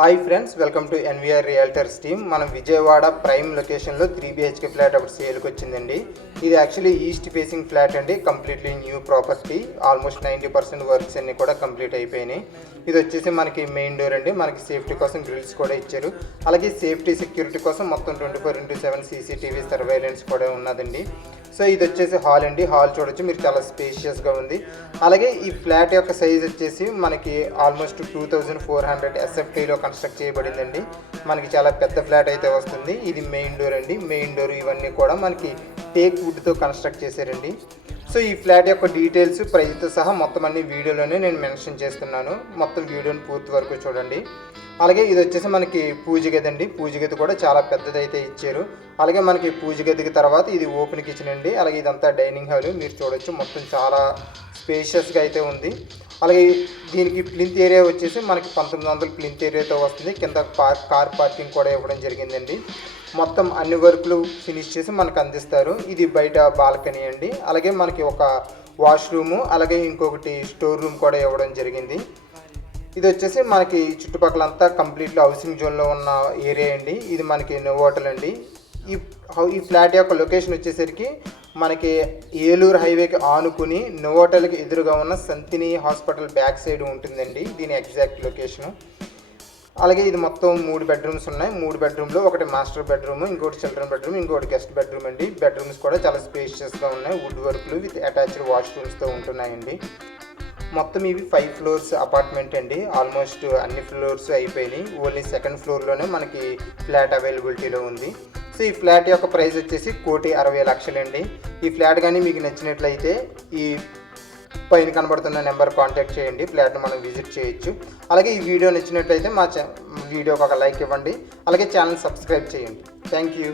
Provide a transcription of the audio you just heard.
Hi friends, welcome to NVR realtors team. మనం Vijayawada prime లొకేషన్లో 3 BHK flat ఒకటి సేల్కి వచ్చిందండి. ఇది యాక్చువల్లీ ఈస్ట్ ఫేసింగ్ ఫ్లాట్ అండి, completely new property. Almost 90% works అన్నీ కూడా కంప్లీట్ అయిపోయినాయి. ఇది వచ్చేసి మనకి మెయిన్ డోర్ అండి. మనకి సేఫ్టీ కోసం గ్రిల్స్ కూడా ఇచ్చారు. అలాగే సేఫ్టీ సెక్యూరిటీ కోసం మొత్తం 24/7 CCTV సర్వేలెన్స్ కూడా ఉన్నదండి. సో ఇది వచ్చేసి హాల్ అండి. హాల్ చూడొచ్చు మీరు, చాలా స్పేషియస్గా ఉంది. అలాగే ఈ ఫ్లాట్ యొక్క సైజ్ వచ్చేసి మనకి ఆల్మోస్ట్ 2400 SFTలో కన్స్ట్రక్ట్ చేయబడిందండి. మనకి చాలా పెద్ద ఫ్లాట్ అయితే వస్తుంది. ఇది మెయిన్ డోర్ అండి. మెయిన్ డోర్ ఇవన్నీ కూడా మనకి టేక్ వుడ్తో కన్స్ట్రక్ట్ చేశారండి. సో ఈ ఫ్లాట్ యొక్క డీటెయిల్స్ ప్రైస్తో సహా మొత్తం అన్ని వీడియోలోనే నేను మెన్షన్ చేస్తున్నాను. మొత్తం వీడియోని పూర్తి వరకు చూడండి. అలాగే ఇది వచ్చేసి మనకి పూజ గది అండి. పూజ గది కూడా చాలా పెద్దదైతే ఇచ్చారు. అలాగే మనకి పూజ గదికి తర్వాత ఇది ఓపెన్ కిచెన్ అండి. అలాగే ఇదంతా డైనింగ్ హాల్ మీరు చూడొచ్చు, మొత్తం చాలా స్పేషియస్గా అయితే ఉంది. అలాగే దీనికి ప్లింత్ ఏరియా వచ్చేసి మనకి 1900 ప్లింత్ ఏరియాతో వస్తుంది. కింద కార్ పార్కింగ్ కూడా ఇవ్వడం జరిగిందండి. మొత్తం అన్ని వర్క్లు ఫినిష్ చేసి మనకు అందిస్తారు. ఇది బయట బాల్కనీ అండి. అలాగే మనకి ఒక వాష్రూము, అలాగే ఇంకొకటి స్టోర్ రూమ్ కూడా ఇవ్వడం జరిగింది. ఇది వచ్చేసి మనకి చుట్టుపక్కలంతా కంప్లీట్లీ హౌసింగ్ జోన్లో ఉన్న ఏరియా అండి. ఇది మనకి నోవోటల్ అండి. ఈ ఫ్లాట్ యొక్క లొకేషన్ వచ్చేసరికి మనకి ఏలూరు హైవేకి ఆనుకుని నోవోటల్కి ఎదురుగా ఉన్న సంతిని హాస్పిటల్ బ్యాక్ సైడ్ ఉంటుందండి దీని ఎగ్జాక్ట్ లొకేషను. అలాగే ఇది మొత్తం 3 బెడ్రూమ్స్ ఉన్నాయి. 3 బెడ్రూమ్లో ఒకటి మాస్టర్ బెడ్రూమ్, ఇంకోటి చిల్డ్రన్ బెడ్రూమ్, ఇంకోటి గెస్ట్ బెడ్రూమ్ అండి. బెడ్రూమ్స్ కూడా చాలా స్పేషియస్గా ఉన్నాయి. వుడ్ వర్క్లు విత్ అటాచ్డ్ వాష్రూమ్స్తో ఉంటున్నాయండి. మొత్తం ఇవి 5 ఫ్లోర్స్ అపార్ట్మెంట్ అండి. ఆల్మోస్ట్ అన్ని ఫ్లోర్స్ అయిపోయినాయి. ఓన్లీ సెకండ్ ఫ్లోర్లోనే మనకి ఫ్లాట్ అవైలబిలిటీలో ఉంది. సో ఈ ఫ్లాట్ యొక్క ప్రైస్ వచ్చేసి 1,60,00,000 అండి. ఈ ఫ్లాట్ కానీ మీకు నచ్చినట్లయితే ఈ పైన కనబడుతున్న నెంబర్ కాంటాక్ట్ చేయండి. ఫ్లాట్ని మనం విజిట్ చేయొచ్చు. అలాగే ఈ వీడియో నచ్చినట్లయితే మా వీడియోకి ఒక లైక్ ఇవ్వండి. అలాగే ఛానల్ సబ్స్క్రైబ్ చేయండి. Thank you.